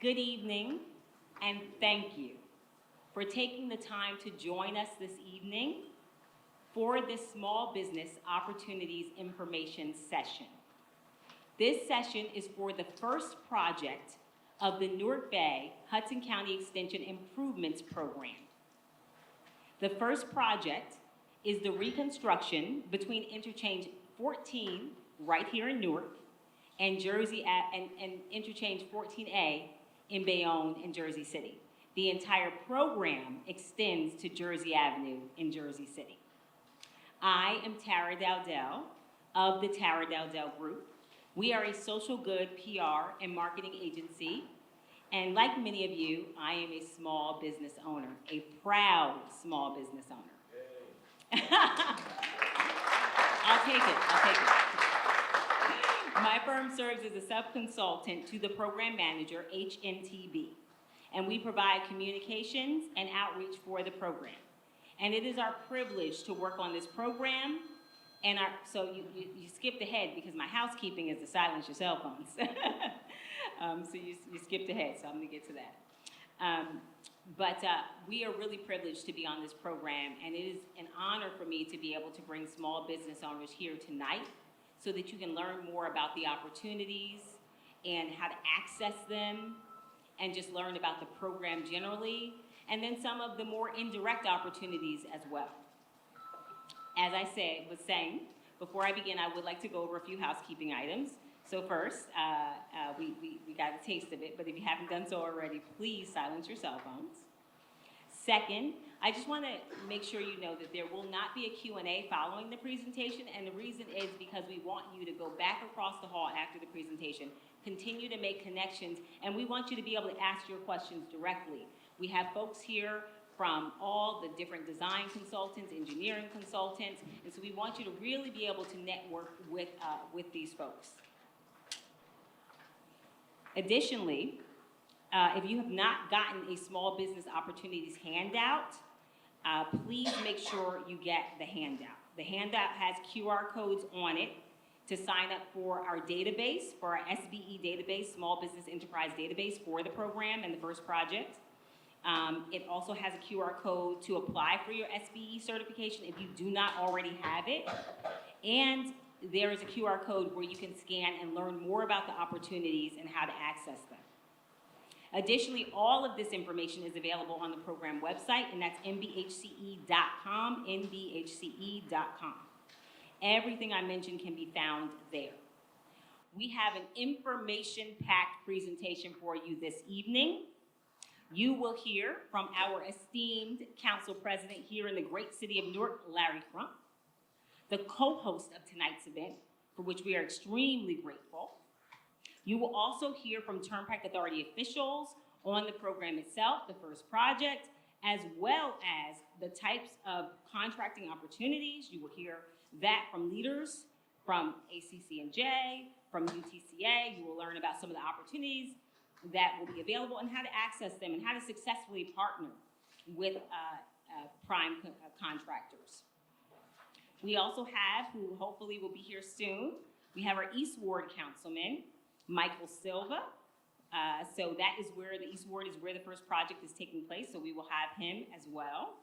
Good evening, and thank you for taking the time to join us this evening for this Small Business Opportunities Information Session. This session is for the first project of the Newark Bay Hudson County Extension Improvements Program. The first project is the reconstruction between Interchange 14 right here in Newark and Interchange 14A in Bayonne in Jersey City. The entire program extends to Jersey Avenue in Jersey City. I am Tara Dowdell of the Tara Dowdell Group. We are a social good PR and marketing agency, and like many of you, I am a small business owner, a proud small business owner. I'll take it. My firm serves as a sub-consultant to the program manager, HNTB, and we provide communications and outreach for the program. And it is our privilege to work on this program. And so you skipped ahead because my housekeeping is to silence your cell phones. So you skipped ahead, so I'm going to get to that. But we are really privileged to be on this program, and it is an honor for me to be able to bring small business owners here tonight so that you can learn more about the opportunities and how to access them and just learn about the program generally, and then some of the more indirect opportunities as well. As I was saying, before I begin, I would like to go over a few housekeeping items. So first, we got a taste of it, but if you haven't done so already, please silence your cell phones. Second, I just want to make sure you know that there will not be a Q&A following the presentation, and the reason is because we want you to go back across the hall after the presentation, continue to make connections, and we want you to be able to ask your questions directly. We have folks here from all the different design consultants, engineering consultants, and so we want you to really be able to network with these folks. Additionally, if you have not gotten a small business opportunities handout, please make sure you get the handout. The handout has QR codes on it to sign up for our database, for our SBE database, Small Business Enterprise Database for the program and the first project. It also has a QR code to apply for your SBE certification if you do not already have it. And there is a QR code where you can scan and learn more about the opportunities and how to access them. Additionally, all of this information is available on the program website, and that's nbhce.com, nbhce.com. Everything I mentioned can be found there. We have an information-packed presentation for you this evening. You will hear from our esteemed council president here in the great city of Newark, Larry Crump, the co-host of tonight's event, for which we are extremely grateful. You will also hear from Turnpike Authority officials on the program itself, the first project, as well as the types of contracting opportunities. You will hear that from leaders from ACC&J, from UTCA. You will learn about some of the opportunities that will be available and how to access them and how to successfully partner with prime contractors. We also have, who hopefully will be here soon, we have our East Ward Councilman, Michael Silva. So that is where the East Ward is where the first project is taking place, so we will have him as well.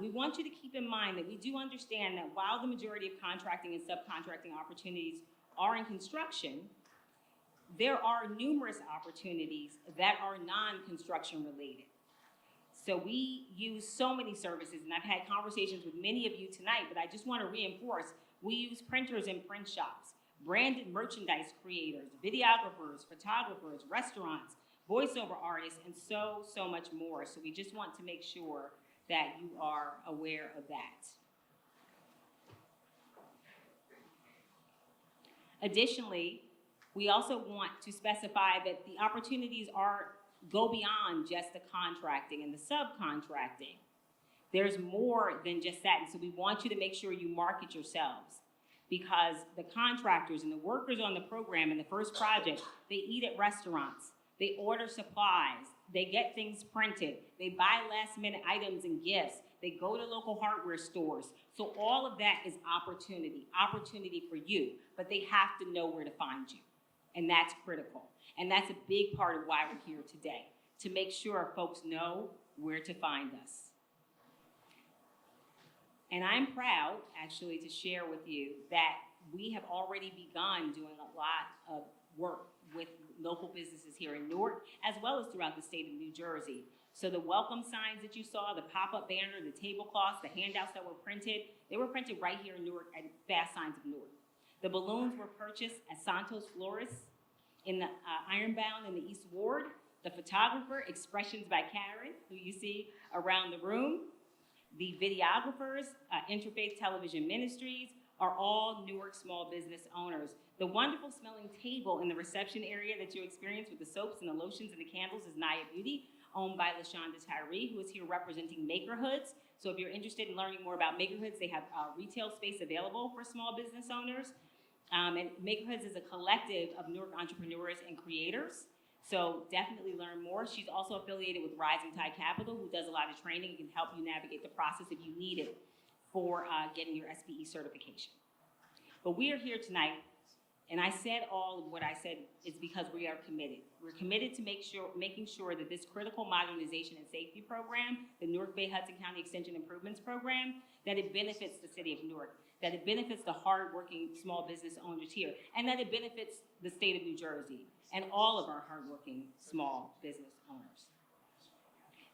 We want you to keep in mind that we do understand that while the majority of contracting and subcontracting opportunities are in construction, there are numerous opportunities that are non-construction related. So we use so many services, and I've had conversations with many of you tonight, but I just want to reinforce, we use printers in print shops, branded merchandise creators, videographers, photographers, restaurants, voiceover artists, and so much more. So we just want to make sure that you are aware of that. Additionally, we also want to specify that the opportunities go beyond just the contracting and the subcontracting. There's more than just that, and so we want you to make sure you market yourselves, because the contractors and the workers on the program in the first project, they eat at restaurants, they order supplies, they get things printed, they buy last-minute items and gifts, they go to local hardware stores. So all of that is opportunity for you, but they have to know where to find you. and that's critical. And that's a big part of why we're here today, to make sure folks know where to find us. And I'm proud, actually, to share with you that we have already begun doing a lot of work with local businesses here in Newark, as well as throughout the state of New Jersey. So the welcome signs that you saw, the pop-up banner, the tablecloths, the handouts that were printed, they were printed right here in Newark at Fast Signs of Newark. The balloons were purchased at Santos Florists in the Ironbound in the East Ward. The photographer, Expressions by Karen, who you see around the room. The videographers, Interfaith Television Ministries, are all Newark small business owners. The wonderful smelling table in the reception area that you experience with the soaps and the lotions and the candles is Naya Beauty, owned by LaShonda Tyree, who is here representing Makerhoods. So if you're interested in learning more about Makerhoods, they have retail space available for small business owners. And Makerhoods is a collective of Newark entrepreneurs and creators. So definitely learn more. She's also affiliated with Rising Tide Capital, who does a lot of training and can help you navigate the process if you need it for getting your SBE certification. But we are here tonight, and I said all of what I said is because we are committed. We're committed to making sure that this critical modernization and safety program, the Newark Bay Hudson County Extension Improvements Program, that it benefits the city of Newark, that it benefits the hardworking small business owners here, and that it benefits the state of New Jersey and all of our hardworking small business owners.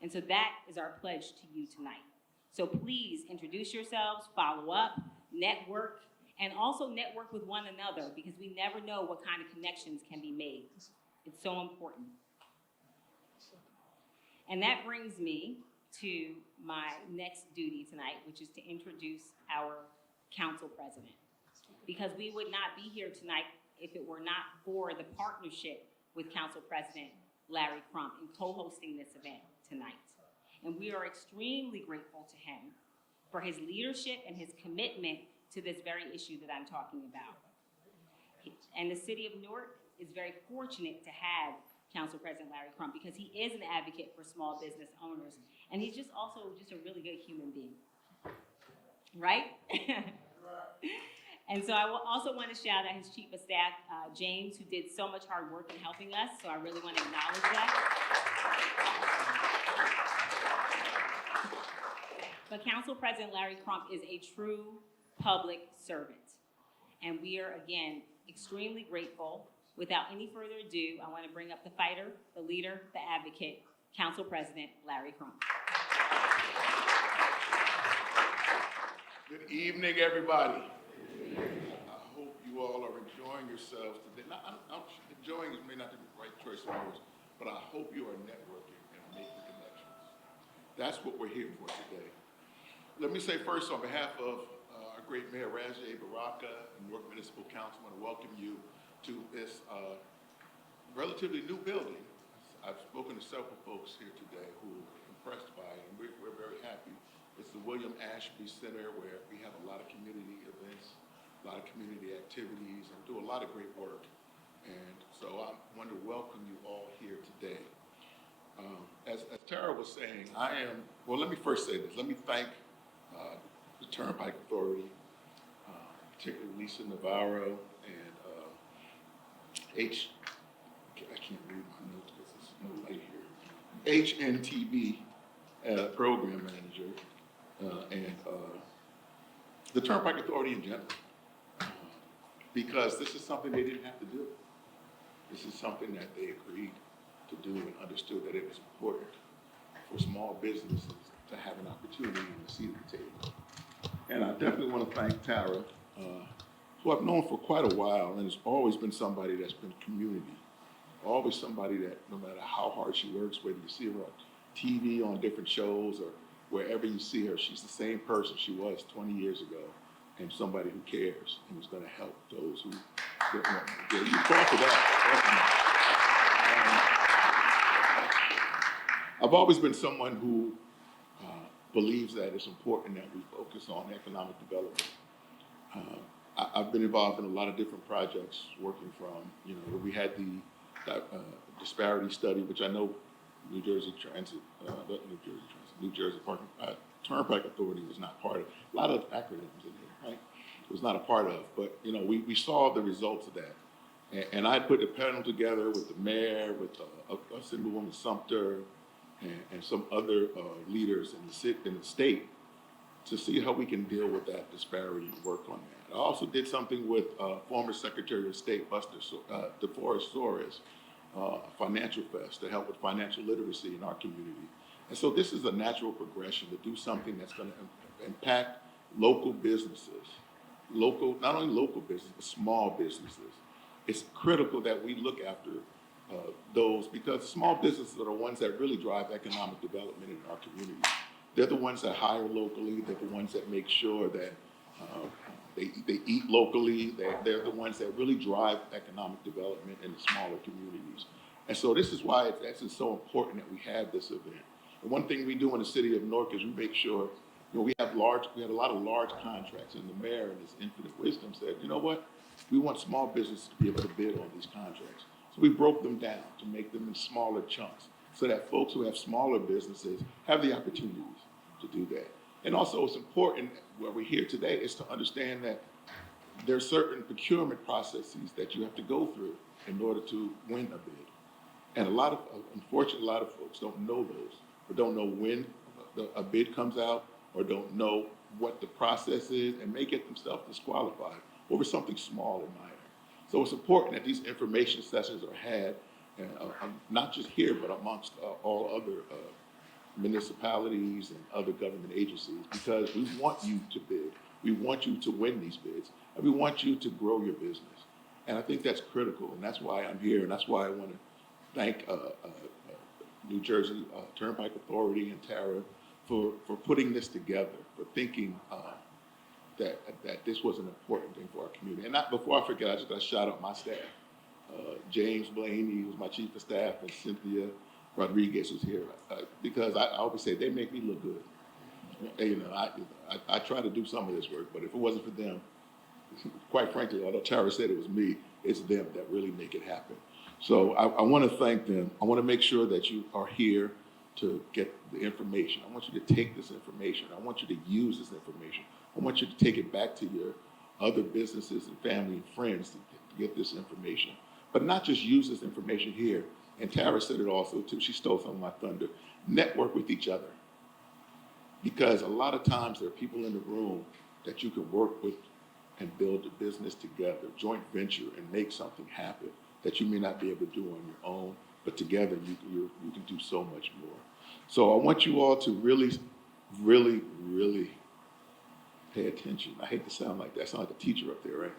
And so that is our pledge to you tonight. So please introduce yourselves, follow up, network, and also network with one another, because we never know what kind of connections can be made. It's so important. And that brings me to my next duty tonight, which is to introduce our council president. Because we would not be here tonight if it were not for the partnership with Council President Larry Crump in co-hosting this event tonight. And we are extremely grateful to him for his leadership and his commitment to this very issue that I'm talking about. And the city of Newark is very fortunate to have Council President Larry Crump, because he is an advocate for small business owners. And he's just also just a really good human being, right? And so I will also want to shout out his chief of staff, James, who did so much hard work in helping us. So I really want to acknowledge that. But Council President Larry Crump is a true public servant. And we are, again, extremely grateful. Without any further ado, I want to bring up the fighter, the leader, the advocate, Council President Larry Crump. Good evening, everybody. I hope you all are enjoying yourselves today. Enjoying may not be the right choice of words, but I hope you are networking and making connections. That's what we're here for today. Let me say first, on behalf of our great Mayor Rajay Baraka and Newark Municipal Council, I want to welcome you to this relatively new building. I've spoken to several folks here today who are impressed by it, and we're very happy. It's the William Ashby Center, where we have a lot of community events, a lot of community activities, and do a lot of great work. And so I want to welcome you all here today. As Tara was saying, well, let me first say this. Let me thank the Turnpike Authority, particularly Lisa Navarro and I can't read my notes because there's no light here. HNTB program manager, and the Turnpike Authority in general, because this is something they didn't have to do. This is something that they agreed to do and understood that it was important for small businesses to have an opportunity and a seat at the table. And I definitely want to thank Tara, who I've known for quite a while, and has always been somebody that's been community. Always somebody that, no matter how hard she works, whether you see her on TV, on different shows, or wherever you see her, she's the same person she was 20 years ago, and somebody who cares and is going to help those who get one. Yeah, you talk to that. I've always been someone who believes that it's important that we focus on economic development. I've been involved in a lot of different projects, working from, we had the disparity study, which I know New Jersey Turnpike Authority was not part of. A lot of acronyms in here, right? It was not a part of, but we saw the results of that, And I put a panel together with the mayor, with Assemblywoman Sumter, and some other leaders in the state to see how we can deal with that disparity and work on that. I also did something with former Secretary of State DeForest Soares, Financial Fest, to help with financial literacy in our community. And so this is a natural progression to do something that's going to impact local businesses, not only local businesses, but small businesses. It's critical that we look after those, because small businesses are the ones that really drive economic development in our community. They're the ones that hire locally. They're the ones that make sure that they eat locally. They're the ones that really drive economic development in the smaller communities. And so this is why it's so important that we have this event. And one thing we do in the city of Newark is we make sure, we have a lot of large contracts, and the mayor in his infinite wisdom said, you know what? We want small businesses to be able to bid on these contracts. So we broke them down to make them in smaller chunks so that folks who have smaller businesses have the opportunities to do that. And also it's important, where we're here today, is to understand that there are certain procurement processes that you have to go through in order to win a bid. And unfortunately, a lot of folks don't know those, or don't know when a bid comes out, or don't know what the process is, and may get themselves disqualified over something small and minor. So it's important that these information sessions are had, not just here, but amongst all other municipalities and other government agencies, because we want you to bid. We want you to win these bids, and we want you to grow your business. And I think that's critical, and that's why I'm here, and that's why I want to thank New Jersey Turnpike Authority and Tara for putting this together, for thinking that this was an important thing for our community. And before I forget, I just got to shout out my staff. James Blaney, who's my chief of staff, and Cynthia Rodriguez is here, because I always say they make me look good. I try to do some of this work, but if it wasn't for them, quite frankly, although Tara said it was me, it's them that really make it happen. So I want to thank them. I want to make sure that you are here to get the information. I want you to take this information. I want you to use this information. I want you to take it back to your other businesses and family and friends to get this information. But not just use this information here. And Tara said it also too. She stole some of my thunder. Network with each other. Because a lot of times there are people in the room that you can work with and build a business together, joint venture, and make something happen that you may not be able to do on your own, but together you can do so much more. So I want you all to really, really, really pay attention. I hate to sound like that. I sound like a teacher up there, right?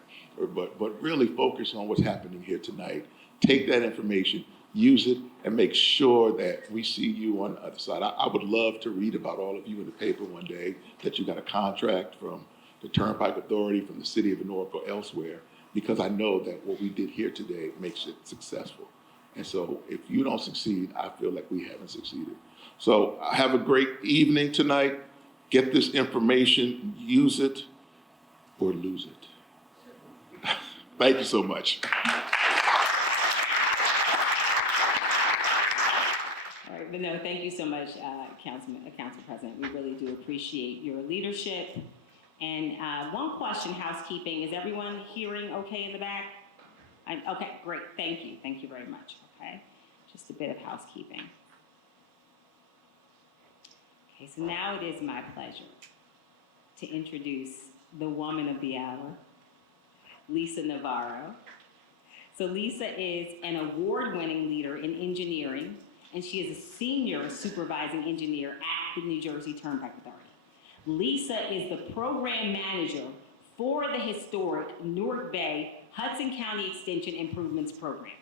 But really focus on what's happening here tonight. Take that information, use it, and make sure that we see you on the other side. I would love to read about all of you in the paper one day, that you got a contract from the Turnpike Authority, from the city of Newark or elsewhere, because I know that what we did here today makes it successful. And so if you don't succeed, I feel like we haven't succeeded. So have a great evening tonight. Get this information, use it, or lose it. Thank you so much. All right, but no, thank you so much, Council President. We really do appreciate your leadership. And one question, housekeeping, is everyone hearing okay in the back? Okay, great, thank you. Thank you very much, okay? Just a bit of housekeeping. Okay, so now it is my pleasure to introduce the woman of the hour, Lisa Navarro. So Lisa is an award-winning leader in engineering, and she is a senior supervising engineer at the New Jersey Turnpike Authority. Lisa is the program manager for the historic Newark Bay Hudson County Extension Improvements Program,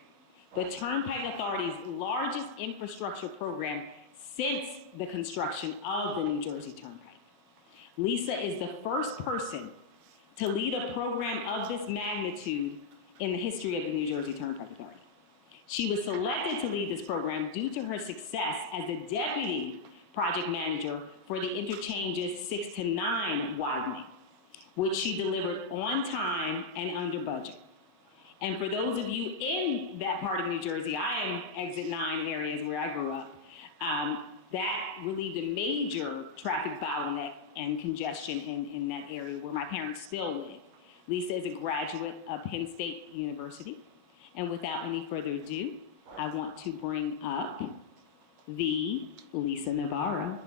the Turnpike Authority's largest infrastructure program since the construction of the New Jersey Turnpike. Lisa is the first person to lead a program of this magnitude in the history of the New Jersey Turnpike Authority. She was selected to lead this program due to her success as the deputy project manager for the interchanges 6 to 9 widening, which she delivered on time and under budget. And for those of you in that part of New Jersey, I am exit 9 areas where I grew up, that relieved a major traffic bottleneck and congestion in that area where my parents still live. Lisa is a graduate of Penn State University, And without any further ado, I want to bring up the Lisa Navarro.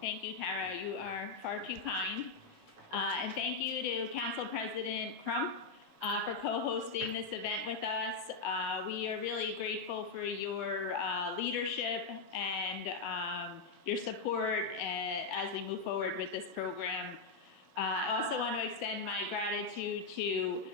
Thank you, Tara. You are far too kind. And thank you to Council President Crump for co-hosting this event with us. We are really grateful for your leadership and your support as we move forward with this program. I also want to extend my gratitude to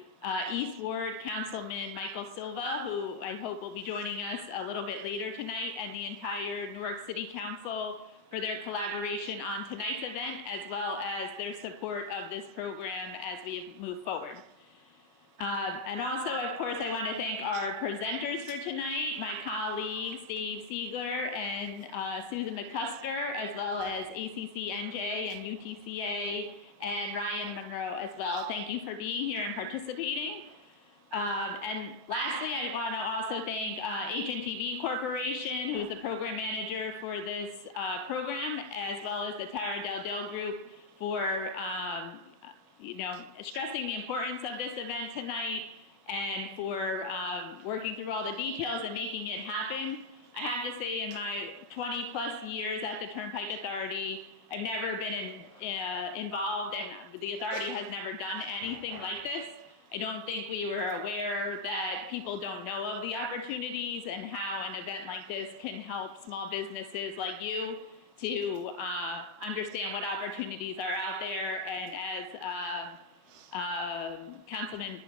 East Ward Councilman Michael Silva, who I hope will be joining us a little bit later tonight, and the entire Newark City Council for their collaboration on tonight's event, as well as their support of this program as we move forward. And also, of course, I want to thank our presenters for tonight, my colleagues Dave Siegler and Susan McCusker, as well as ACC-NJ and UTCA, and Ryan Monroe as well. Thank you for being here and participating. And lastly, I want to also thank HNTV Corporation, who's the program manager for this program, as well as the Tara Del Group for stressing the importance of this event tonight and for working through all the details and making it happen. I have to say, in my 20 plus years at the Turnpike Authority, I've never been involved, and the authority has never done anything like this. I don't think we were aware that people don't know of the opportunities and how an event like this can help small businesses like you to understand what opportunities are out there. And as Councilman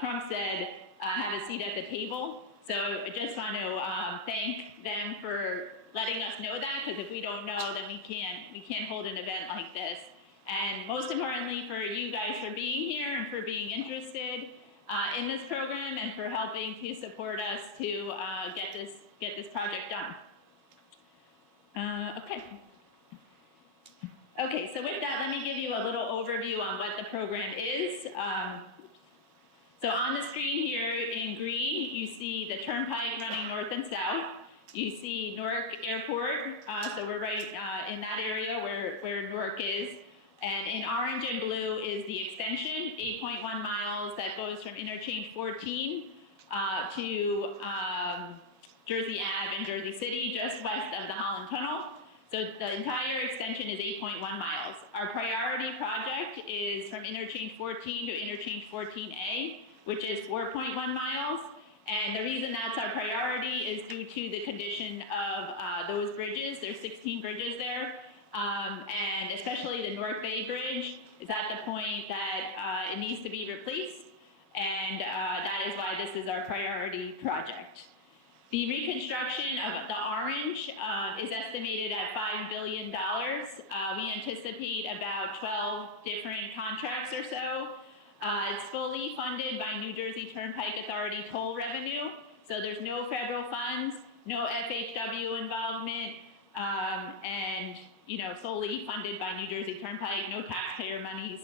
Crump said, have a seat at the table. So I just want to thank them for letting us know that, because if we don't know, then we can't hold an event like this. And most importantly, for you guys for being here and for being interested in this program and for helping to support us to get this project done. Okay, so with that, let me give you a little overview on what the program is. So on the screen here in green, you see the Turnpike running north and south. You see Newark Airport, so we're right in that area where Newark is. And in orange and blue is the extension, 8.1 miles that goes from Interchange 14 to Jersey Ave in Jersey City, just west of the Holland Tunnel. So the entire extension is 8.1 miles. Our priority project is from Interchange 14 to Interchange 14A, which is 4.1 miles. And the reason that's our priority is due to the condition of those bridges. There's 16 bridges there. And especially the Newark Bay Bridge is at the point that it needs to be replaced, and that is why this is our priority project. The reconstruction of the orange is estimated at $5 billion. We anticipate about 12 different contracts or so. It's fully funded by New Jersey Turnpike Authority toll revenue, so there's no federal funds, no FHW involvement, and solely funded by New Jersey Turnpike, no taxpayer monies.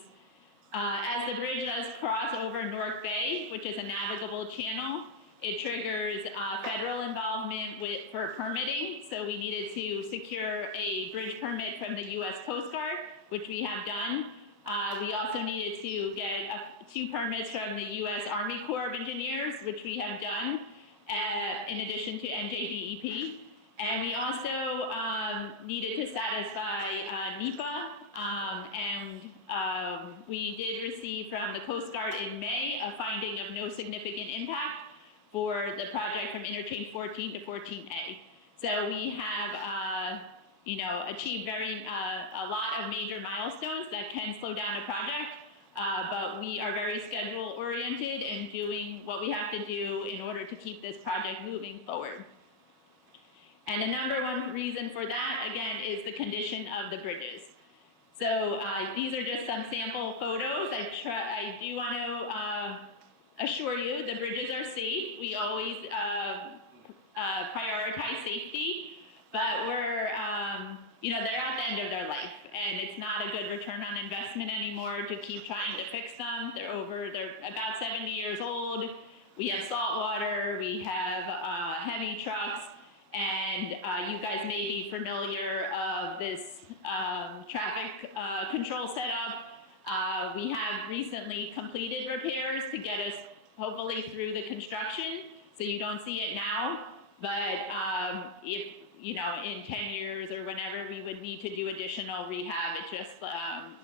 As the bridge does cross over Newark Bay, which is a navigable channel, it triggers federal involvement for permitting. So we needed to secure a bridge permit from the U.S. Coast Guard, which we have done. We also needed to get 2 permits from the U.S. Army Corps of Engineers, which we have done, in addition to NJDEP. And we also needed to satisfy NEPA, and we did receive from the Coast Guard in May a finding of no significant impact for the project from Interchange 14 to 14A. So we have achieved a lot of major milestones that can slow down a project, but we are very schedule oriented and doing what we have to do in order to keep this project moving forward. And the number one reason for that, again, is the condition of the bridges. So these are just some sample photos. I do want to assure you the bridges are safe. We always prioritize safety, but we're, they're at the end of their life, and it's not a good return on investment anymore to keep trying to fix them. They're about 70 years old. We have salt water, we have heavy trucks, And you guys may be familiar of this traffic control setup. We have recently completed repairs to get us hopefully through the construction, so you don't see it now. But if, you know, in 10 years or whenever we would need to do additional rehab, it just,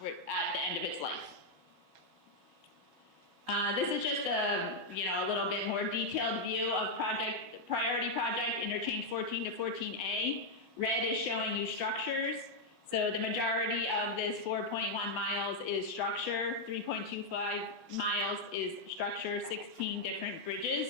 we're at the end of its life. This is just a, you know, a little bit more detailed view of priority project interchange 14 to 14A. Red is showing you structures. So the majority of this 4.1 miles is structure, 3.25 miles is structure, 16 different bridges.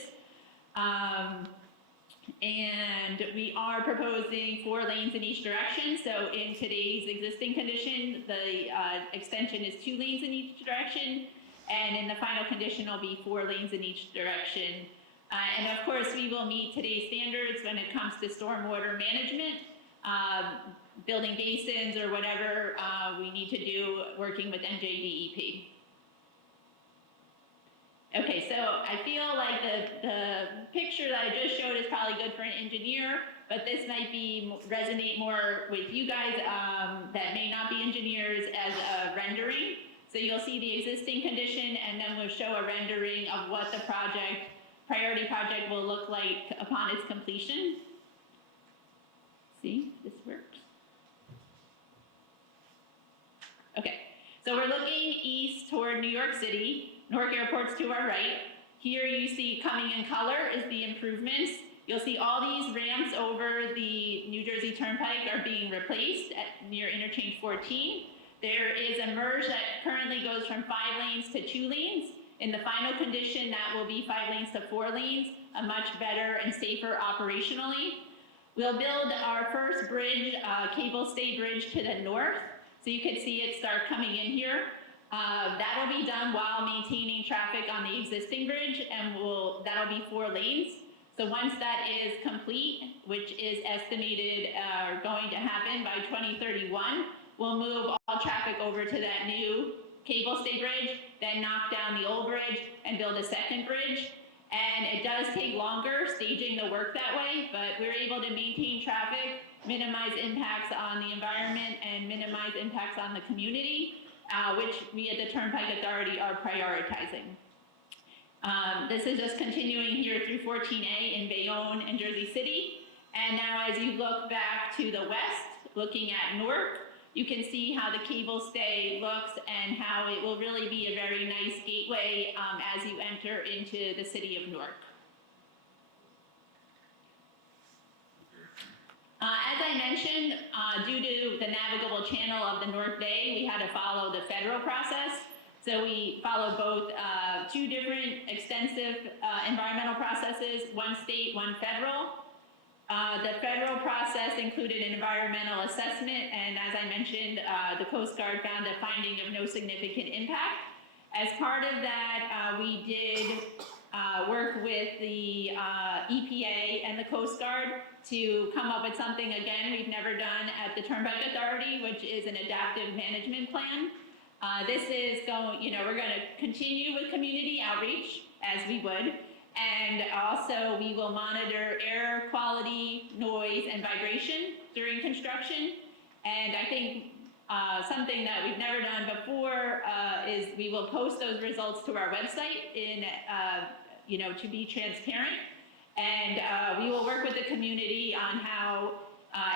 And we are proposing 4 lanes in each direction. So in today's existing condition, the extension is 2 lanes in each direction. And in the final condition, will be 4 lanes in each direction. And of course, we will meet today's standards when it comes to stormwater management, building basins or whatever we need to do working with NJDEP. Okay, so I feel like the picture that I just showed is probably good for an engineer, but this might be resonate more with you guys that may not be engineers as a rendering. So you'll see the existing condition, and then we'll show a rendering of what the priority project will look like upon its completion. See, this works. Okay, so we're looking east toward New York City. Newark Airport's to our right. Here you see coming in color is the improvements. You'll see all these ramps over the New Jersey Turnpike are being replaced near interchange 14. There is a merge that currently goes from 5 lanes to 2 lanes. In the final condition, that will be 5 lanes to 4 lanes, a much better and safer operationally. We'll build our first bridge, cable stay bridge to the north, so you can see it start coming in here. That'll be done while maintaining traffic on the existing bridge, and that'll be 4 lanes. So once that is complete, which is estimated going to happen by 2031, we'll move all traffic over to that new cable stay bridge, then knock down the old bridge and build a second bridge. And it does take longer staging the work that way, but we're able to maintain traffic, minimize impacts on the environment, and minimize impacts on the community, which we at the Turnpike Authority are prioritizing. This is just continuing here through 14A in Bayonne and Jersey City. And now as you look back to the west, looking at Newark, you can see how the cable stay looks and how it will really be a very nice gateway as you enter into the city of Newark. As I mentioned, due to the navigable channel of the Newark Bay, we had to follow the federal process. So we followed both 2 different extensive environmental processes, one state, one federal. The federal process included an environmental assessment, and as I mentioned, the Coast Guard found a finding of no significant impact. As part of that, we did work with the EPA and the Coast Guard to come up with something, again, we've never done at the Turnpike Authority, which is an adaptive management plan. This is going, you know, we're going to continue with community outreach, as we would. And also, we will monitor air quality, noise, and vibration during construction. And I think something that we've never done before is we will post those results to our website in, you know, to be transparent. And we will work with the community on how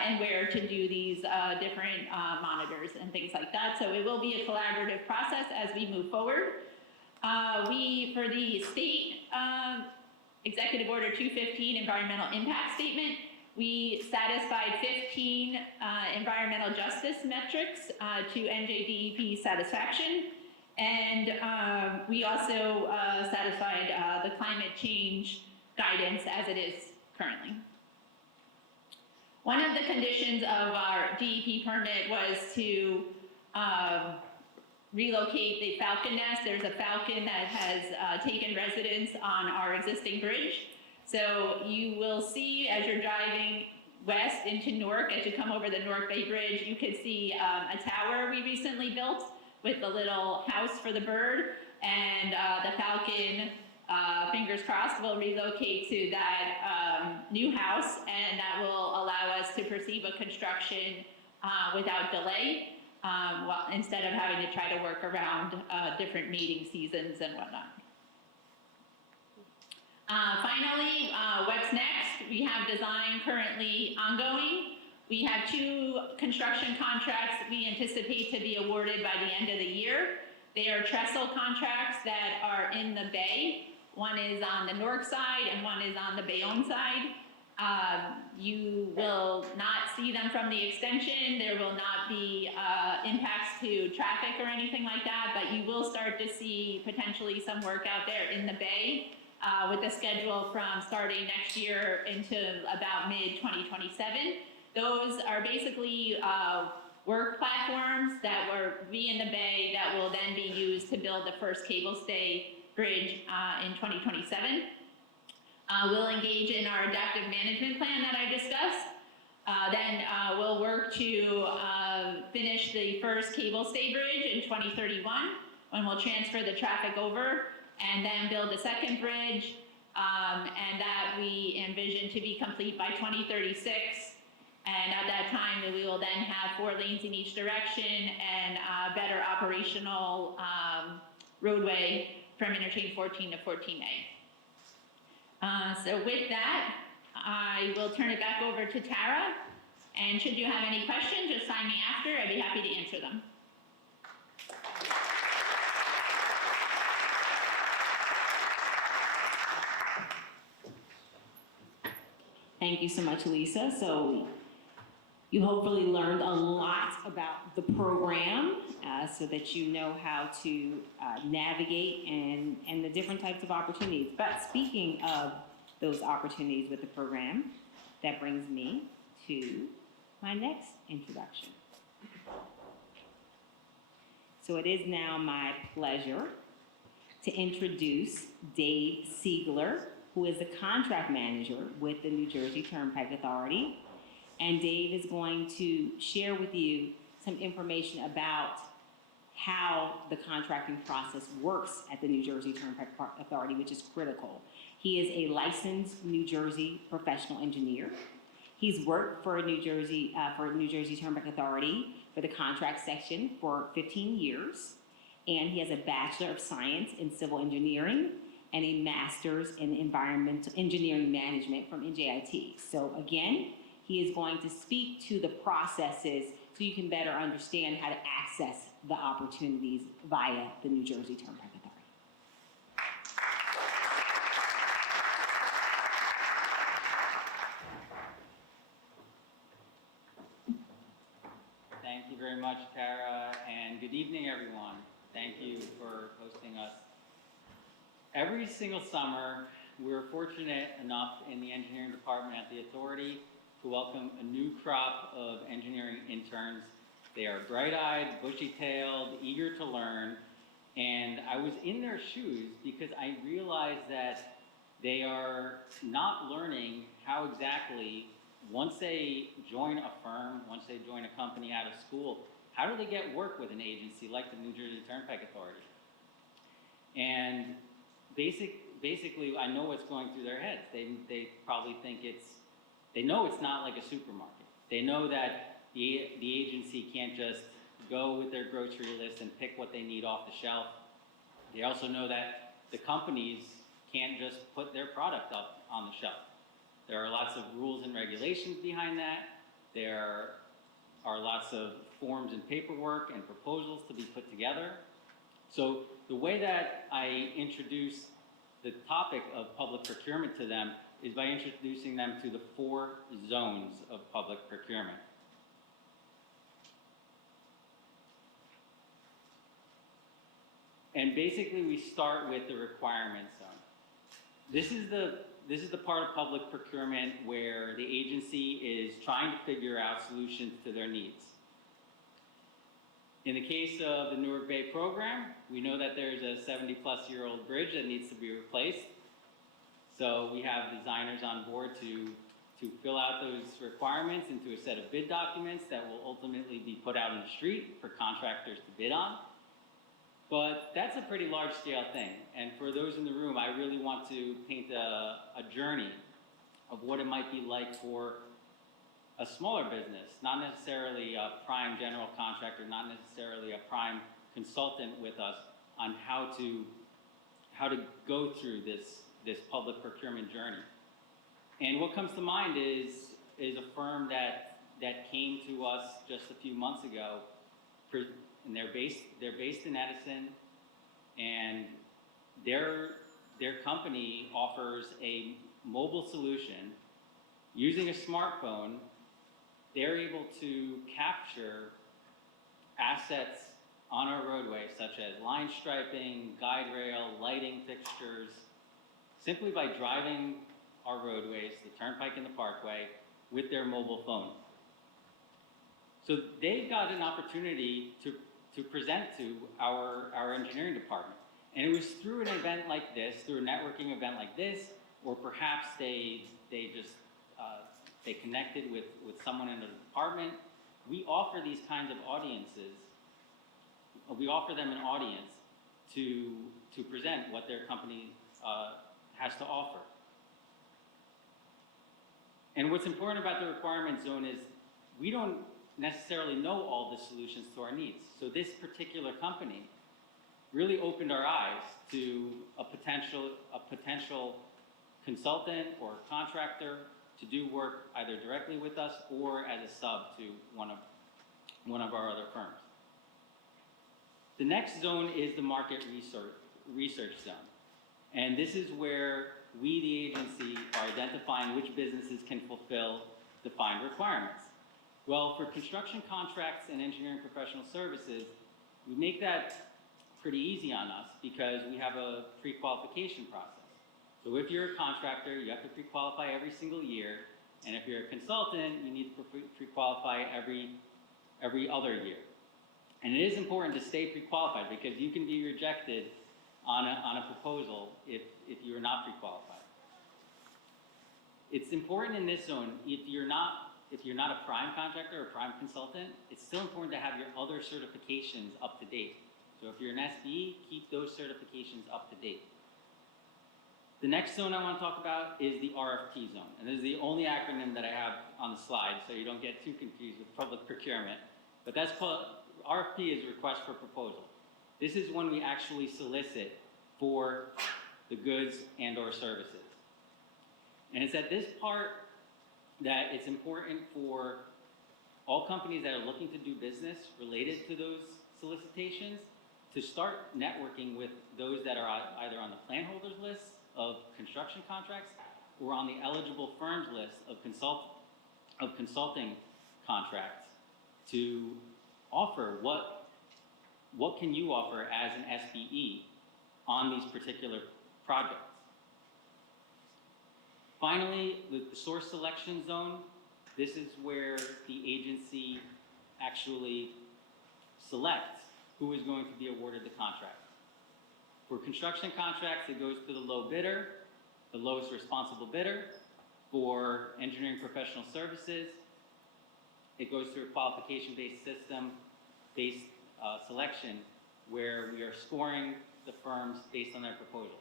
and where to do these different monitors and things like that. So it will be a collaborative process as we move forward. For the state Executive Order 215 Environmental Impact Statement, we satisfied 15 environmental justice metrics to NJDEP satisfaction. And we also satisfied the climate change guidance as it is currently. One of the conditions of our DEP permit was to relocate the falcon nest. There's a falcon that has taken residence on our existing bridge. So you will see as you're driving west into Newark, as you come over the Newark Bay Bridge, you can see a tower we recently built with the little house for the bird, and the falcon fingers crossed, will relocate to that new house, and that will allow us to proceed with construction without delay, instead of having to try to work around different meeting seasons and whatnot. Finally, what's next? We have design currently ongoing. We have 2 construction contracts that we anticipate to be awarded by the end of the year. They are trestle contracts that are in the bay. One is on the Newark side and one is on the Bayonne side. You will not see them from the extension. There will not be impacts to traffic or anything like that, but you will start to see potentially some work out there in the bay with the schedule from starting next year into about mid-2027. Those are basically work platforms that will be in the bay that will then be used to build the first cable stay bridge in 2027. We'll engage in our adaptive management plan that I discussed. Then we'll work to finish the first cable stay bridge in 2031, when we'll transfer the traffic over, and then build a second bridge, and that we envision to be complete by 2036. And at that time, we will then have 4 lanes in each direction and better operational roadway from interchange 14 to 14A. So with that, I will turn it back over to Tara. And should you have any questions, just sign me after. I'd be happy to answer them. Thank you so much, Lisa. So you hopefully learned a lot about the program so that you know how to navigate and the different types of opportunities. But speaking of those opportunities with the program, that brings me to my next introduction. So it is now my pleasure to introduce Dave Siegler, who is the contract manager with the New Jersey Turnpike Authority. And Dave is going to share with you some information about how the contracting process works at the New Jersey Turnpike Authority, which is critical. He is a licensed New Jersey professional engineer. He's worked for New Jersey Turnpike Authority for the contract section for 15 years. And he has a Bachelor of Science in Civil Engineering and a Master's in Environmental Engineering Management from NJIT. So again, he is going to speak to the processes so you can better understand how to access the opportunities via the New Jersey Turnpike Authority. Thank you very much, Tara, and good evening, everyone. Thank you for hosting us. Every single summer, we're fortunate enough in the engineering department at the authority to welcome a new crop of engineering interns. They are bright-eyed, bushy-tailed, eager to learn, and I was in their shoes because I realized that they are not learning how exactly, once they join a firm, once they join a company out of school, how do they get work with an agency like the New Jersey Turnpike Authority? And basically, I know what's going through their heads. They probably think they know it's not like a supermarket. They know that the agency can't just go with their grocery list and pick what they need off the shelf. They also know that the companies can't just put their product up on the shelf. There are lots of rules and regulations behind that. There are lots of forms and paperwork and proposals to be put together. So the way that I introduce the topic of public procurement to them is by introducing them to the 4 zones of public procurement. And basically, we start with the requirement zone. This is the part of public procurement where the agency is trying to figure out solutions to their needs. In the case of the Newark Bay program, we know that there's a 70-plus-year-old bridge that needs to be replaced. So we have designers on board to fill out those requirements into a set of bid documents that will ultimately be put out in the street for contractors to bid on. But that's a pretty large scale thing. And for those in the room, I really want to paint a journey of what it might be like for a smaller business, not necessarily a prime general contractor, not necessarily a prime consultant with us, on how to go through this public procurement journey. And what comes to mind is a firm that came to us just a few months ago, and they're based in Edison, and their company offers a mobile solution. Using a smartphone, they're able to capture assets on our roadways, such as line striping, guide rail, lighting fixtures, simply by driving our roadways, the Turnpike and the Parkway, with their mobile phone. So they got an opportunity to present to our engineering department. And it was through an event like this, through a networking event like this, or perhaps they connected with someone in the department. We offer these kinds of audiences. We offer them an audience to present what their company has to offer. And what's important about the requirement zone is we don't necessarily know all the solutions to our needs. So this particular company really opened our eyes to a potential consultant or contractor to do work either directly with us or as a sub to one of our other firms. The next zone is the market research zone. And this is where we, the agency, are identifying which businesses can fulfill defined requirements. Well, for construction contracts and engineering professional services, we make that pretty easy on us because we have a pre-qualification process. So if you're a contractor, you have to pre-qualify every single year. And if you're a consultant, you need to pre-qualify every other year. And it is important to stay pre-qualified because you can be rejected on a proposal if you are not pre-qualified. It's important in this zone, if you're not a prime contractor or prime consultant, it's still important to have your other certifications up to date. So if you're an SBE, keep those certifications up to date. The next zone I want to talk about is the RFP zone. And this is the only acronym that I have on the slide, so you don't get too confused with public procurement. But that's called, RFP is request for proposal. This is when we actually solicit for the goods and or services. And it's at this part that it's important for all companies that are looking to do business related to those solicitations to start networking with those that are either on the plan holders list of construction contracts or on the eligible firms list of consulting contracts to offer what can you offer as an SBE on these particular projects. Finally, the source selection zone, this is where the agency actually selects who is going to be awarded the contract. For construction contracts, it goes to the low bidder, the lowest responsible bidder. For engineering professional services, it goes through a qualification-based system-based selection where we are scoring the firms based on their proposal.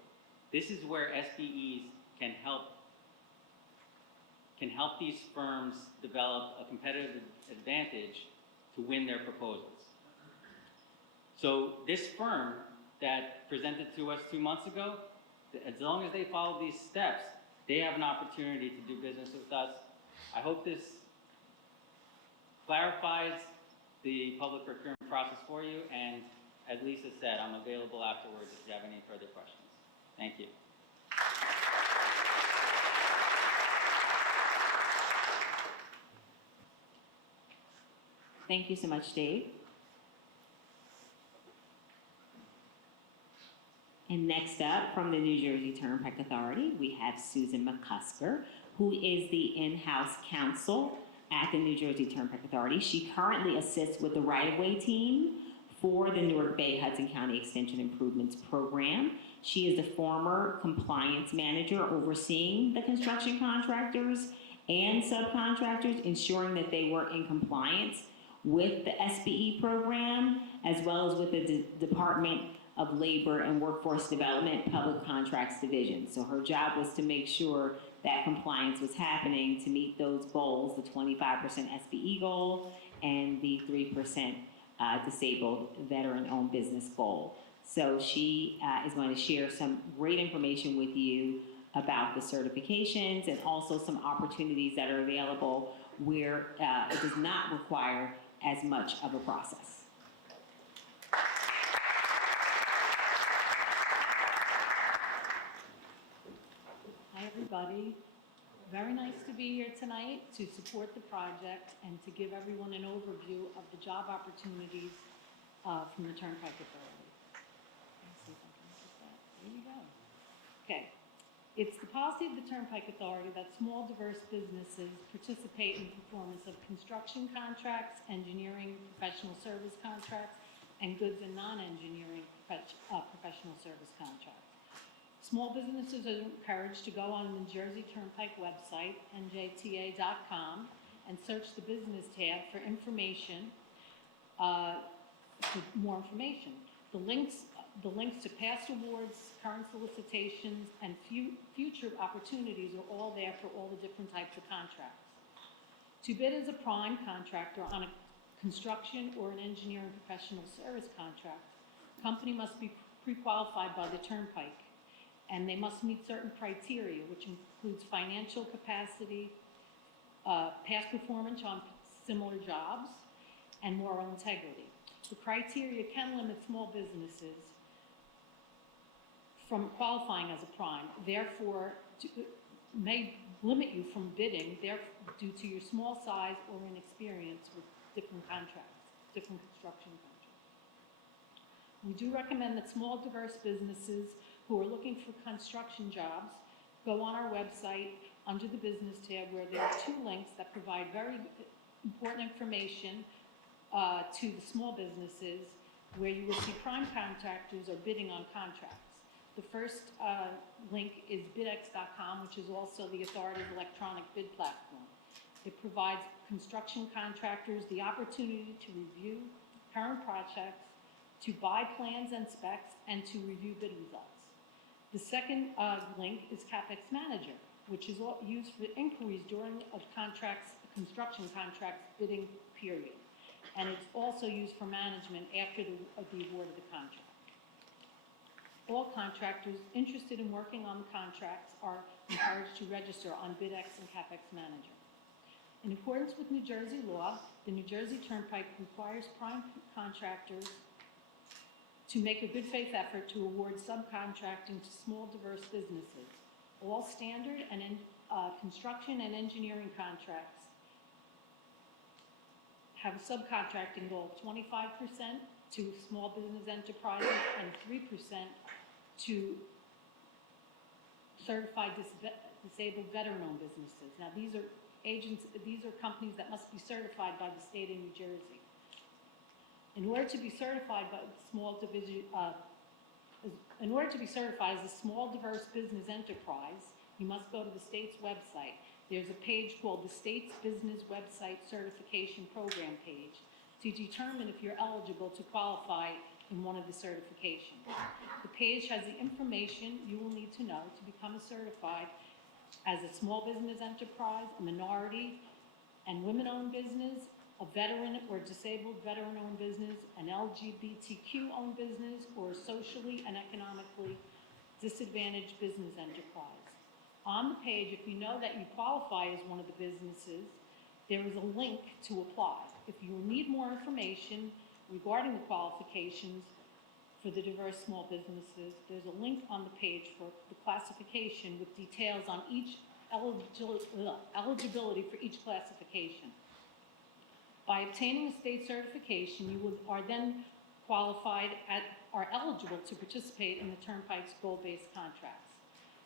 This is where SBEs can help these firms develop a competitive advantage to win their proposals. So this firm that presented to us 2 months ago, as long as they follow these steps, they have an opportunity to do business with us. I hope this clarifies the public procurement process for you, and as Lisa said, I'm available afterwards if you have any further questions. Thank you. Thank you so much, Dave. And next up, from the New Jersey Turnpike Authority, we have Susan McCusker, who is the in-house counsel at the New Jersey Turnpike Authority. She currently assists with the right-of-way team for the Newark Bay Hudson County Extension Improvements Program. She is the former compliance manager overseeing the construction contractors and subcontractors, ensuring that they were in compliance with the SBE program, as well as with the Department of Labor and Workforce Development Public Contracts Division. So her job was to make sure that compliance was happening to meet those goals, the 25% SBE goal and the 3% disabled veteran-owned business goal. So she is going to share some great information with you about the certifications and also some opportunities that are available where it does not require as much of a process. Hi, everybody. Very nice to be here tonight to support the project and to give everyone an overview of the job opportunities from the Turnpike Authority. Let's see if I can get that. There you go. Okay. It's the policy of the Turnpike Authority that small, diverse businesses participate in the performance of construction contracts, engineering, professional service contracts, and goods and non-engineering professional service contracts. Small businesses are encouraged to go on the New Jersey Turnpike website, njta.com, and search the business tab for information, for more information. The links to past awards, current solicitations, and future opportunities are all there for all the different types of contracts. To bid as a prime contractor on a construction or an engineering professional service contract, the company must be pre-qualified by the Turnpike, and they must meet certain criteria, which includes financial capacity, past performance on similar jobs, and moral integrity. The criteria can limit small businesses from qualifying as a prime, therefore may limit you from bidding due to your small size or inexperience with different contracts, different construction contracts. We do recommend that small, diverse businesses who are looking for construction jobs go on our website under the business tab, where there are 2 links that provide very important information to the small businesses, where you will see prime contractors are bidding on contracts. The first link is bidx.com, which is also the authority's electronic bid platform. It provides construction contractors the opportunity to review current projects, to buy plans and specs, and to review bid results. The second link is CapEx Manager, which is used for inquiries during a construction contract's bidding period. And it's also used for management after the award of the contract. All contractors interested in working on the contracts are encouraged to register on BidX and CapEx Manager. In accordance with New Jersey law, the New Jersey Turnpike requires prime contractors to make a good faith effort to award subcontracting to small, diverse businesses. All standard and construction and engineering contracts have a subcontracting goal of 25% to small business enterprises and 3% to certified disabled veteran-owned businesses. Now, these are companies that must be certified by the state of New Jersey. In order to be certified by the small division, in order to be certified as a small, diverse business enterprise, you must go to the state's website. There's a page called the State's Business Website Certification Program page to determine if you're eligible to qualify in one of the certifications. The page has the information you will need to know to become certified as a small business enterprise, a minority and women-owned business, a veteran or disabled veteran-owned business, an LGBTQ-owned business, or a socially and economically disadvantaged business enterprise. On the page, if you know that you qualify as one of the businesses, there is a link to apply. If you need more information regarding the qualifications for the diverse small businesses, there's a link on the page for the classification with details on each eligibility for each classification. By obtaining a state certification, you are then qualified are eligible to participate in the Turnpike's goal-based contracts.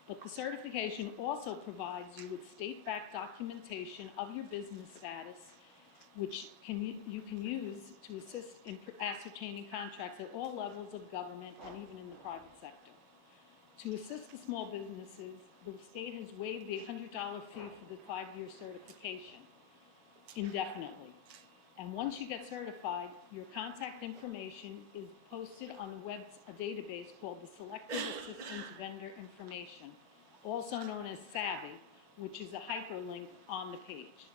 But the certification also provides you with state-backed documentation of your business status, which you can use to assist in ascertaining contracts at all levels of government and even in the private sector. To assist the small businesses, the state has waived the $100 fee for the 5-year certification indefinitely. And once you get certified, your contact information is posted on a database called the Selective Assistance Vendor Information, also known as SAVI, which is a hyperlink on the page.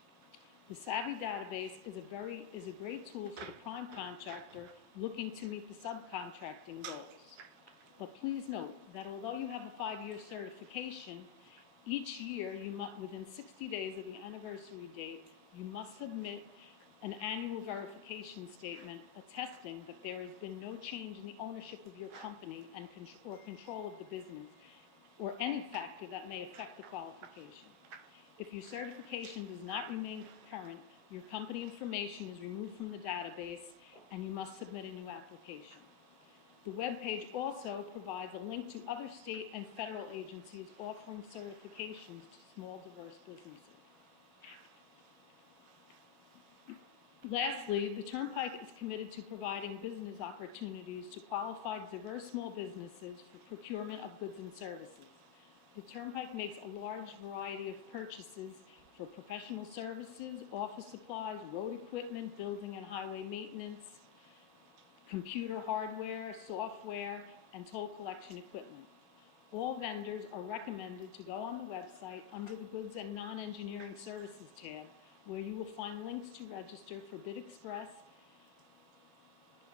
The SAVI database is a great tool for the prime contractor looking to meet the subcontracting goals. But please note that although you have a 5-year certification, each year within 60 days of the anniversary date, you must submit an annual verification statement attesting that there has been no change in the ownership of your company or control of the business, or any factor that may affect the qualification. If your certification does not remain current, your company information is removed from the database and you must submit a new application. The webpage also provides a link to other state and federal agencies offering certifications to small, diverse businesses. Lastly, the Turnpike is committed to providing business opportunities to qualified, diverse small businesses for procurement of goods and services. The Turnpike makes a large variety of purchases for professional services, office supplies, road equipment, building and highway maintenance, computer hardware, software, and toll collection equipment. All vendors are recommended to go on the website under the Goods and Non-Engineering Services tab, where you will find links to register for Bid Express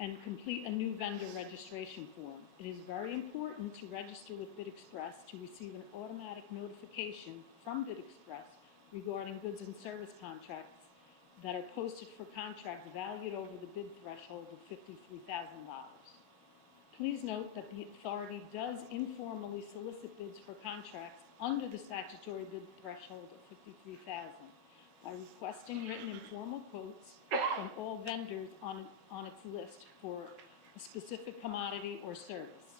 and complete a new vendor registration form. It is very important to register with Bid Express to receive an automatic notification from Bid Express regarding goods and service contracts that are posted for contracts valued over the bid threshold of $53,000. Please note that the authority does informally solicit bids for contracts under the statutory bid threshold of $53,000 by requesting written informal quotes from all vendors on its list for a specific commodity or service.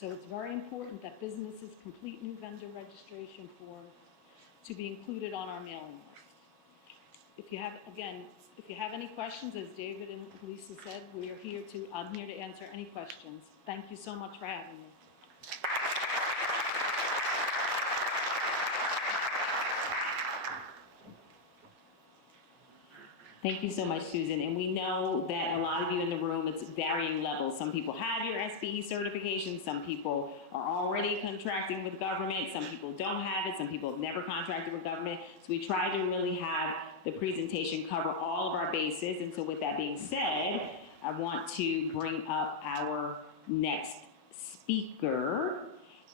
So it's very important that businesses complete new vendor registration forms to be included on our mailing list. If you have any questions, as David and Lisa said, I'm here to answer any questions. Thank you so much for having me. Thank you so much, Susan. And we know that a lot of you in the room, it's varying levels. Some people have your SBE certification. Some people are already contracting with government. Some people don't have it. Some people have never contracted with government. So we try to really have the presentation cover all of our bases. And so with that being said, I want to bring up our next speaker.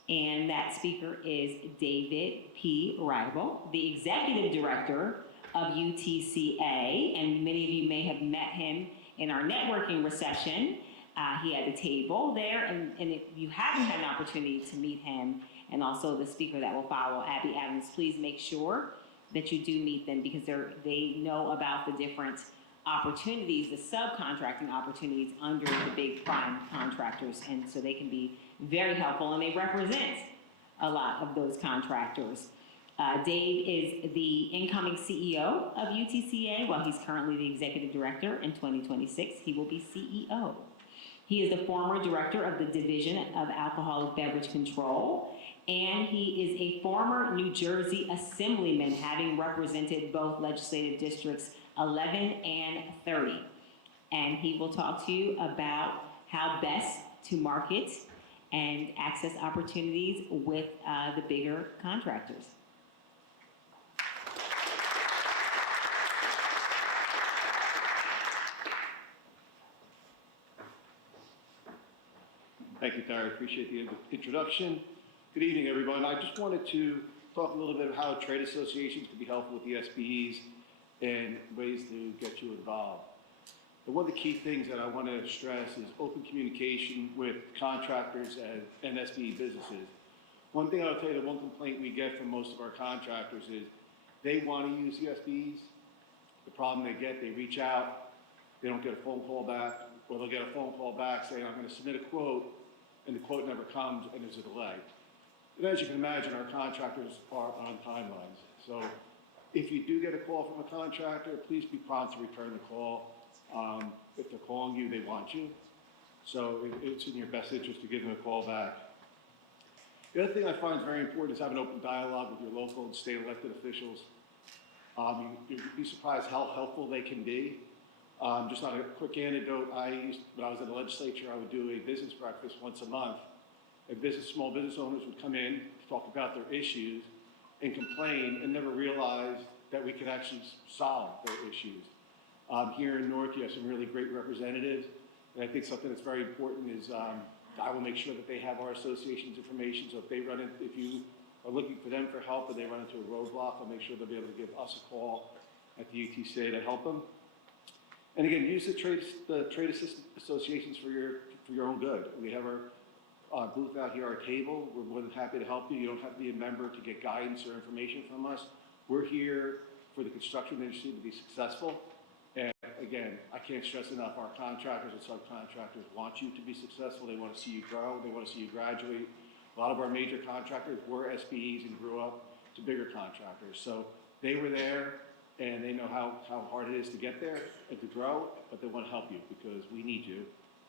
And that speaker is David P. Reibel, the Executive Director of UTCA, and many of you may have met him in our networking reception. He had a table there, and if you haven't had an opportunity to meet him, and also the speaker that will follow, Abby Adams, please make sure that you do meet them, because they know about the different opportunities, the subcontracting opportunities under the big prime contractors, and so they can be very helpful, and they represent a lot of those contractors. Dave is the incoming CEO of UTCA, while he's currently the Executive Director. In 2026, he will be CEO. He is the former Director of the Division of Alcoholic Beverage Control, and he is a former New Jersey Assemblyman, having represented both legislative districts 11 and 30. And he will talk to you about how best to market and access opportunities with the bigger contractors. Thank you, Tara. I appreciate the introduction. Good evening, everyone. I just wanted to talk a little bit about how trade associations can be helpful with the SBEs and ways to get you involved. But one of the key things that I want to stress is open communication with contractors and SBE businesses. One thing I'll tell you, the one complaint we get from most of our contractors is they want to use the SBEs. The problem they get, they reach out, they don't get a phone call back, or they'll get a phone call back saying, I'm going to submit a quote, and the quote never comes, and there's a delay. And as you can imagine, our contractors are on timelines. So if you do get a call from a contractor, please be prompt to return the call. If they're calling you, they want you. So it's in your best interest to give them a call back. The other thing I find very important is having open dialogue with your local and state elected officials. You'd be surprised how helpful they can be. Just on a quick anecdote, when I was in the legislature, I would do a business breakfast once a month. And small business owners would come in, talk about their issues, and complain, and never realize that we could actually solve their issues. Here in Newark, you have some really great representatives, and I think something that's very important is I will make sure that they have our association's information, so if you are looking for them for help and they run into a roadblock, I'll make sure they'll be able to give us a call at the UTCA to help them. And again, use the trade associations for your own good. We have our booth out here, our table. We're more than happy to help you. You don't have to be a member to get guidance or information from us. We're here for the construction industry to be successful. And again, I can't stress enough, our contractors and subcontractors want you to be successful. They want to see you grow. They want to see you graduate. A lot of our major contractors were SBEs and grew up to bigger contractors. So they were there, and they know how hard it is to get there and to grow, but they want to help you because we need you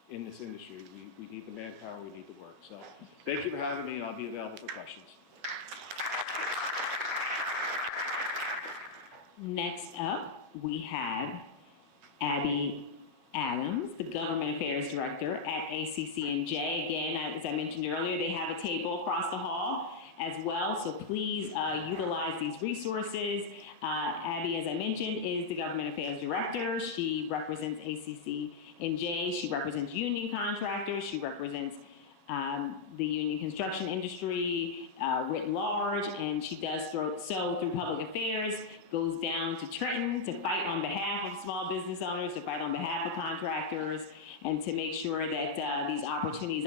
in this industry. We need the manpower, we need the work. So thank you for having me, and I'll be available for questions. Next up, we have Abby Adams, the Government Affairs Director at ACC&J. Again, as I mentioned earlier, they have a table across the hall as well, so please utilize these resources. Abby, as I mentioned, is the Government Affairs Director. She represents ACC&J. She represents union contractors. She represents the union construction industry writ large, and she does so through public affairs, goes down to Trenton to fight on behalf of small business owners, to fight on behalf of contractors, and to make sure that these opportunities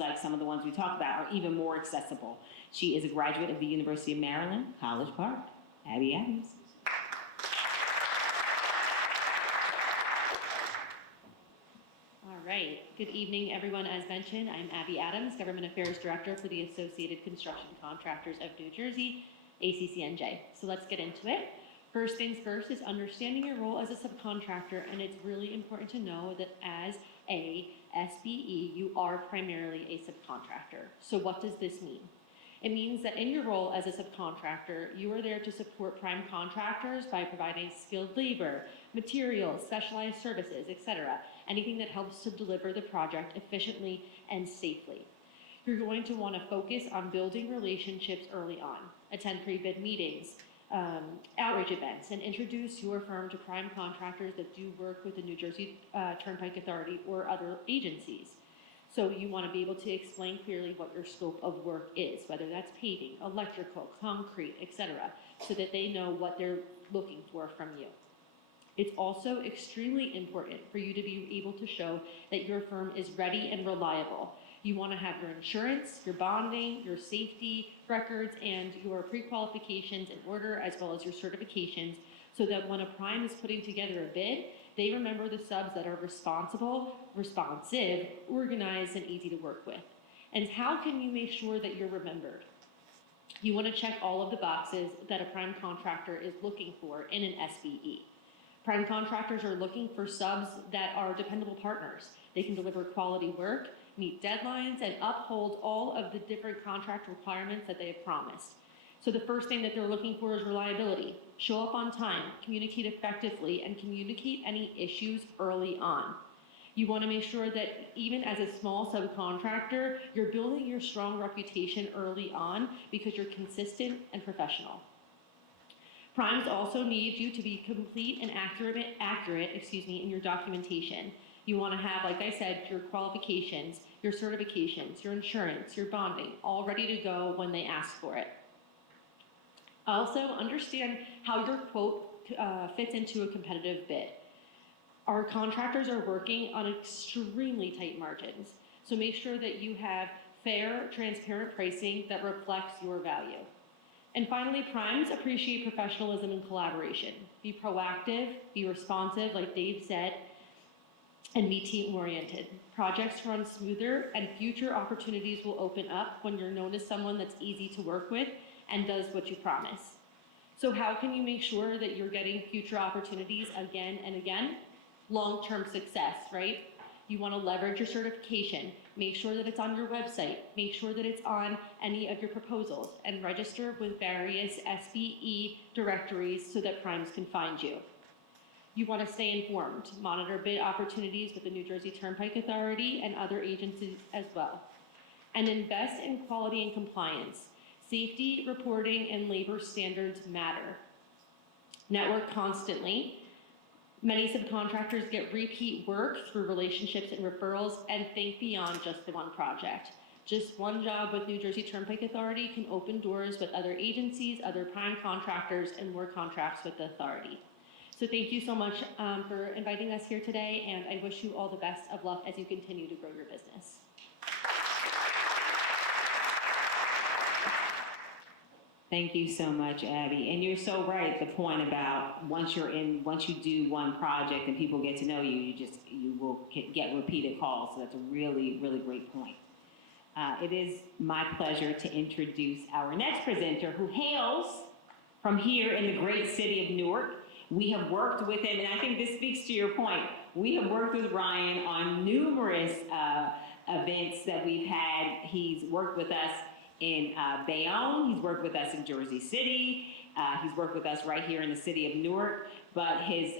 like some of the ones we talked about, are even more accessible. She is a graduate of the University of Maryland, College Park. Abby Adams. All right. Good evening, everyone. As mentioned, I'm Abby Adams, Government Affairs Director for the Associated Construction Contractors of New Jersey, ACC&J. So let's get into it. First things first is understanding your role as a subcontractor, and it's really important to know that as a SBE, you are primarily a subcontractor. So what does this mean? It means that in your role as a subcontractor, you are there to support prime contractors by providing skilled labor, materials, specialized services, etc. Anything that helps to deliver the project efficiently and safely. You're going to want to focus on building relationships early on, attend pre-bid meetings, outreach events, and introduce your firm to prime contractors that do work with the New Jersey Turnpike Authority or other agencies. So you want to be able to explain clearly what your scope of work is, whether that's paving, electrical, concrete, etc., so that they know what they're looking for from you. It's also extremely important for you to be able to show that your firm is ready and reliable. You want to have your insurance, your bonding, your safety records, and your pre-qualifications in order, as well as your certifications, so that when a prime is putting together a bid, they remember the subs that are responsible, responsive, organized, and easy to work with. And how can you make sure that you're remembered? You want to check all of the boxes that a prime contractor is looking for in an SBE. Prime contractors are looking for subs that are dependable partners. They can deliver quality work, meet deadlines, and uphold all of the different contract requirements that they have promised. So the first thing that they're looking for is reliability. Show up on time, communicate effectively, and communicate any issues early on. You want to make sure that even as a small subcontractor, you're building your strong reputation early on because you're consistent and professional. Primes also need you to be complete and accurate, in your documentation. You want to have, like I said, your qualifications, your certifications, your insurance, your bonding, all ready to go when they ask for it. Also, understand how your quote fits into a competitive bid. Our contractors are working on extremely tight margins, so make sure that you have fair, transparent pricing that reflects your value. And finally, primes appreciate professionalism and collaboration. Be proactive, be responsive, like Dave said, and be team-oriented. Projects run smoother, and future opportunities will open up when you're known as someone that's easy to work with and does what you promise. So how can you make sure that you're getting future opportunities again and again? Long-term success, right? You want to leverage your certification. Make sure that it's on your website. Make sure that it's on any of your proposals, and register with various SBE directories so that primes can find you. You want to stay informed. Monitor bid opportunities with the New Jersey Turnpike Authority and other agencies as well. And invest in quality and compliance. Safety, reporting, and labor standards matter. Network constantly. Many subcontractors get repeat work through relationships and referrals, and think beyond just the one project. Just one job with New Jersey Turnpike Authority can open doors with other agencies, other prime contractors, and more contracts with the authority. So thank you so much for inviting us here today, and I wish you all the best of luck as you continue to grow your business. Thank you so much, Abby. And you're so right, the point about once you do one project and people get to know you, you will get repeated calls. So that's a really, really great point. It is my pleasure to introduce our next presenter, who hails from here in the great city of Newark. We have worked with him, and I think this speaks to your point. We have worked with Ryan on numerous events that we've had. He's worked with us in Bayonne, he's worked with us in Jersey City, he's worked with us right here in the city of Newark, but his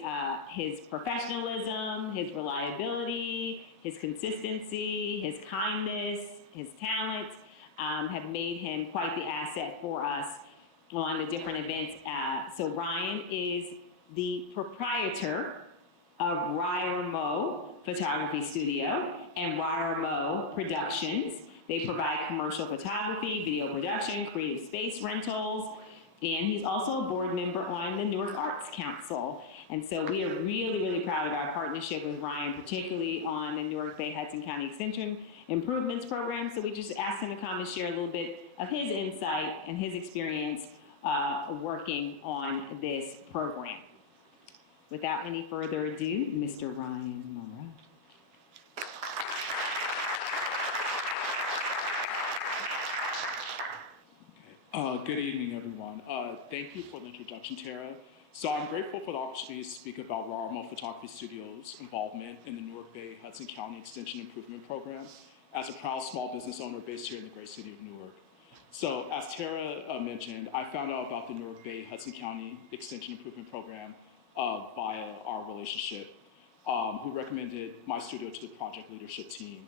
professionalism, his reliability, his consistency, his kindness, his talent have made him quite the asset for us on the different events. So Ryan is the proprietor of Mo Photography Studio and Mo Productions. They provide commercial photography, video production, creative space rentals, and he's also a board member on the Newark Arts Council. And so we are really, really proud of our partnership with Ryan, particularly on the Newark Bay Hudson County Extension Improvements Program. So we just asked him to come and share a little bit of his insight and his experience working on this program. Without any further ado, Mr. Ryan Moreau. Good evening, everyone. Thank you for the introduction, Tara. So I'm grateful for the opportunity to speak about Mo Photography Studio's involvement in the Newark Bay Hudson County Extension Improvement Program as a proud small business owner based here in the great city of Newark. So as Tara mentioned, I found out about the Newark Bay Hudson County Extension Improvement Program via our relationship, who recommended my studio to the project leadership team.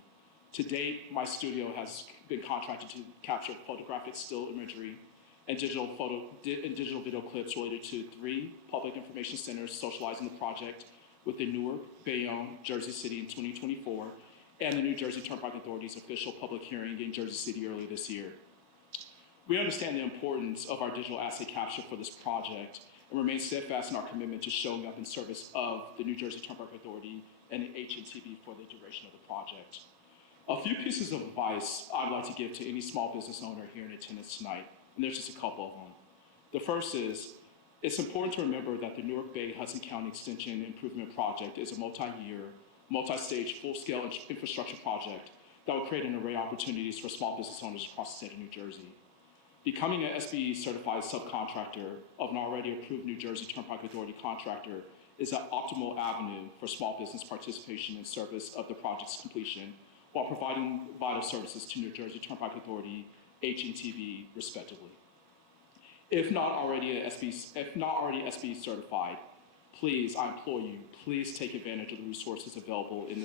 To date, my studio has been contracted to capture photographic still imagery and digital video clips related to 3 public information centers socializing the project within Newark, Bayonne, Jersey City in 2024, and the New Jersey Turnpike Authority's official public hearing in Jersey City early this year. We understand the importance of our digital asset capture for this project and remain steadfast in our commitment to showing up in service of the New Jersey Turnpike Authority and the HNTB for the duration of the project. A few pieces of advice I'd like to give to any small business owner here in attendance tonight, and there's just a couple of them. The first is, it's important to remember that the Newark Bay Hudson County Extension Improvement Project is a multi-year, multi-stage, full-scale infrastructure project that will create an array of opportunities for small business owners across the state of New Jersey. Becoming an SBE certified subcontractor of an already approved New Jersey Turnpike Authority contractor is an optimal avenue for small business participation in service of the project's completion, while providing vital services to New Jersey Turnpike Authority, HNTB, respectively. If not already SBE certified, please, I implore you, please take advantage of the resources available in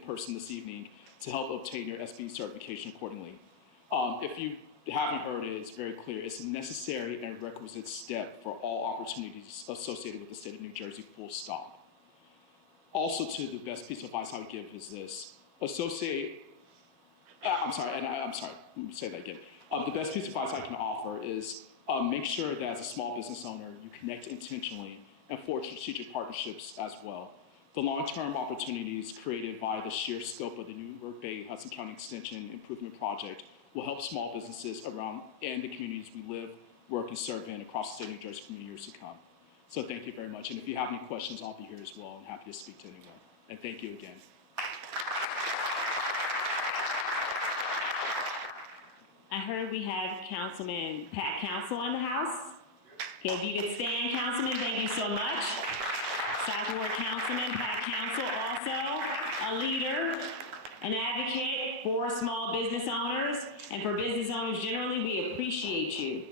person this evening to help obtain your SBE certification accordingly. If you haven't heard it, it's very clear. It's a necessary and requisite step for all opportunities associated with the state of New Jersey, full stop. Also, the best piece of advice I would give is this. The best piece of advice I can offer is make sure that as a small business owner, you connect intentionally and forge strategic partnerships as well. The long-term opportunities created by the sheer scope of the Newark Bay Hudson County Extension Improvement Project will help small businesses around and the communities we live, work, and serve in across the state of New Jersey for many years to come. So thank you very much. And if you have any questions, I'll be here as well. I'm happy to speak to anyone. And thank you again. I heard we have Councilman Pat Council in the house. Okay, if you could stand, Councilman, thank you so much. South Ward Councilman Pat Council also. a leader, an advocate for small business owners, and for business owners generally. We appreciate you.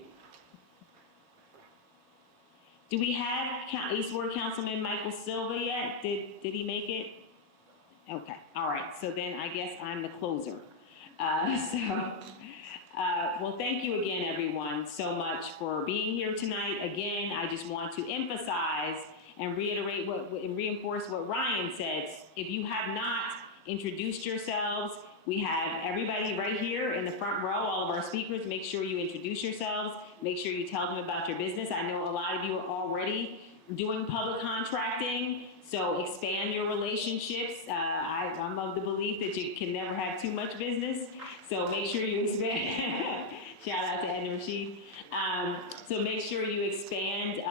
Do we have East Ward Councilman Michael Silva yet? Did he make it? Okay, all right, so then I guess I'm the closer. Well, thank you again, everyone, so much for being here tonight. Again, I just want to emphasize and reiterate and reinforce what Ryan said. If you have not introduced yourselves, we have everybody right here in the front row, all of our speakers. Make sure you introduce yourselves. Make sure you tell them about your business. I know a lot of you are already doing public contracting, so expand your relationships. I'm of the belief that you can never have too much business, so make sure you expand. Shout out to Edna Rashid. So make sure you expand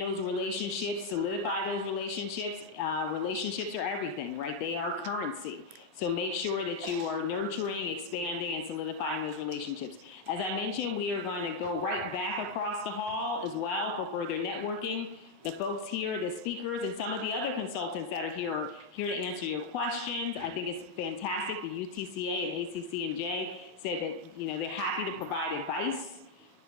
those relationships, solidify those relationships. Relationships are everything, right? They are currency. So make sure that you are nurturing, expanding, and solidifying those relationships. As I mentioned, we are going to go right back across the hall as well for further networking. The folks here, the speakers, and some of the other consultants that are here to answer your questions. I think it's fantastic. The UTCA and ACC&J said that, they're happy to provide advice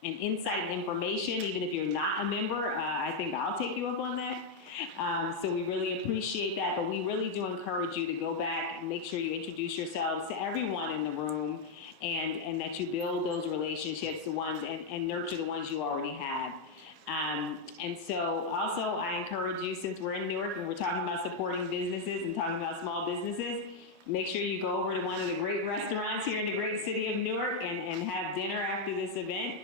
and insight and information, even if you're not a member. I think I'll take you up on that. So we really appreciate that, but we really do encourage you to go back and make sure you introduce yourselves to everyone in the room, and that you build those relationships, the ones, and nurture the ones you already have. And so also I encourage you, since we're in Newark and we're talking about supporting businesses and talking about small businesses, make sure you go over to one of the great restaurants here in the great city of Newark and have dinner after this event.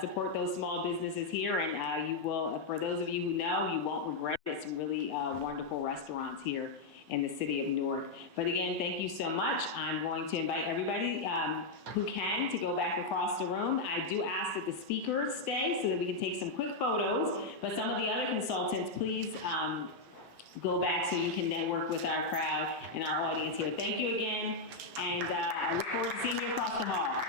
Support those small businesses here, and you will, for those of you who know, you won't regret it. Some really wonderful restaurants here in the city of Newark. But again, thank you so much. I'm going to invite everybody who can to go back across the room. I do ask that the speakers stay so that we can take some quick photos, but some of the other consultants, please go back so you can network with our crowd and our audience here. Thank you again, and I look forward to seeing you across the hall.